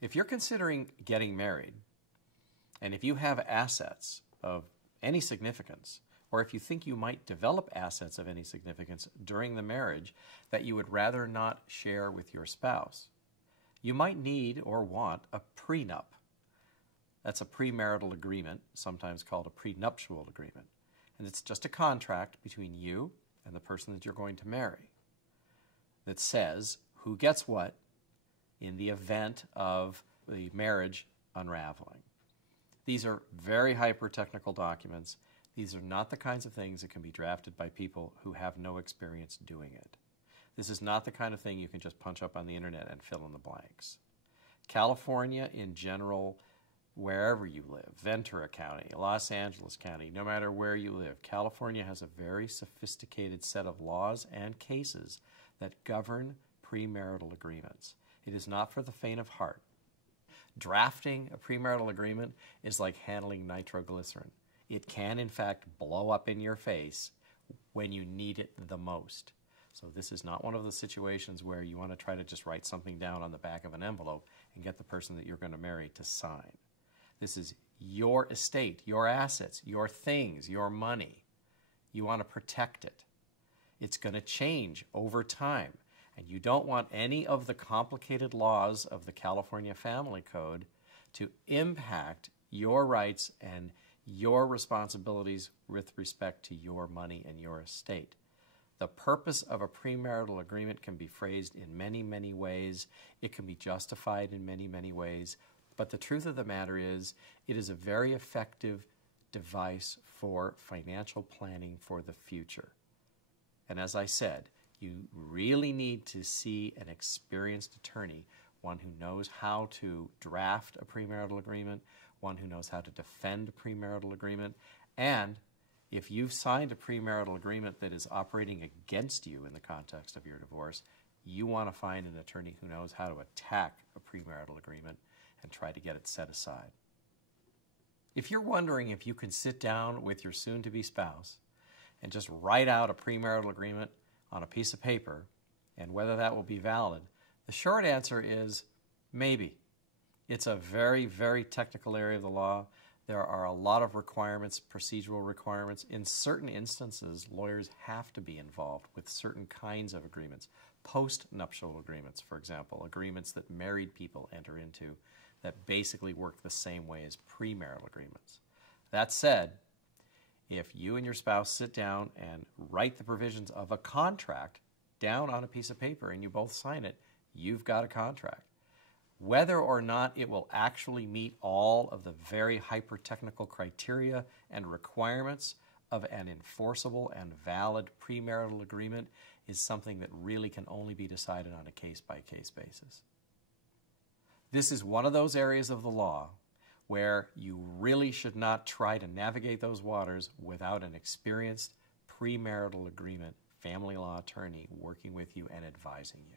If you're considering getting married, and if you have assets of any significance, or if you think you might develop assets of any significance during the marriage that you would rather not share with your spouse, you might need or want a prenup. That's a premarital agreement, sometimes called a prenuptial agreement. And it's just a contract between you and the person that you're going to marry that says who gets what in the event of the marriage unraveling. These are very hyper-technical documents. These are not the kinds of things that can be drafted by people who have no experience doing it. This is not the kind of thing you can just punch up on the internet and fill in the blanks. California in general, wherever you live, Ventura County, Los Angeles County, no matter where you live, California has a very sophisticated set of laws and cases that govern premarital agreements. It is not for the faint of heart. Drafting a premarital agreement is like handling nitroglycerin. It can, in fact, blow up in your face when you need it the most. So this is not one of the situations where you want to try to just write something down on the back of an envelope and get the person that you're going to marry to sign. This is your estate, your assets, your things, your money. You want to protect it. It's going to change over time. And you don't want any of the complicated laws of the California Family Code to impact your rights and your responsibilities with respect to your money and your estate. The purpose of a premarital agreement can be phrased in many, many ways. It can be justified in many, many ways. But the truth of the matter is, it is a very effective device for financial planning for the future. And as I said, you really need to see an experienced attorney, one who knows how to draft a premarital agreement, one who knows how to defend a premarital agreement, and if you've signed a premarital agreement that is operating against you in the context of your divorce, you want to find an attorney who knows how to attack a premarital agreement and try to get it set aside. If you're wondering if you can sit down with your soon-to-be spouse and just write out a premarital agreement on a piece of paper and whether that will be valid, the short answer is maybe. It's a very, very technical area of the law. There are a lot of requirements, procedural requirements. In certain instances, lawyers have to be involved with certain kinds of agreements. Post-nuptial agreements, for example, agreements that married people enter into that basically work the same way as premarital agreements. That said, if you and your spouse sit down and write the provisions of a contract down on a piece of paper and you both sign it, you've got a contract. Whether or not it will actually meet all of the very hyper-technical criteria and requirements of an enforceable and valid premarital agreement is something that really can only be decided on a case-by-case basis. This is one of those areas of the law where you really should not try to navigate those waters without an experienced premarital agreement family law attorney working with you and advising you.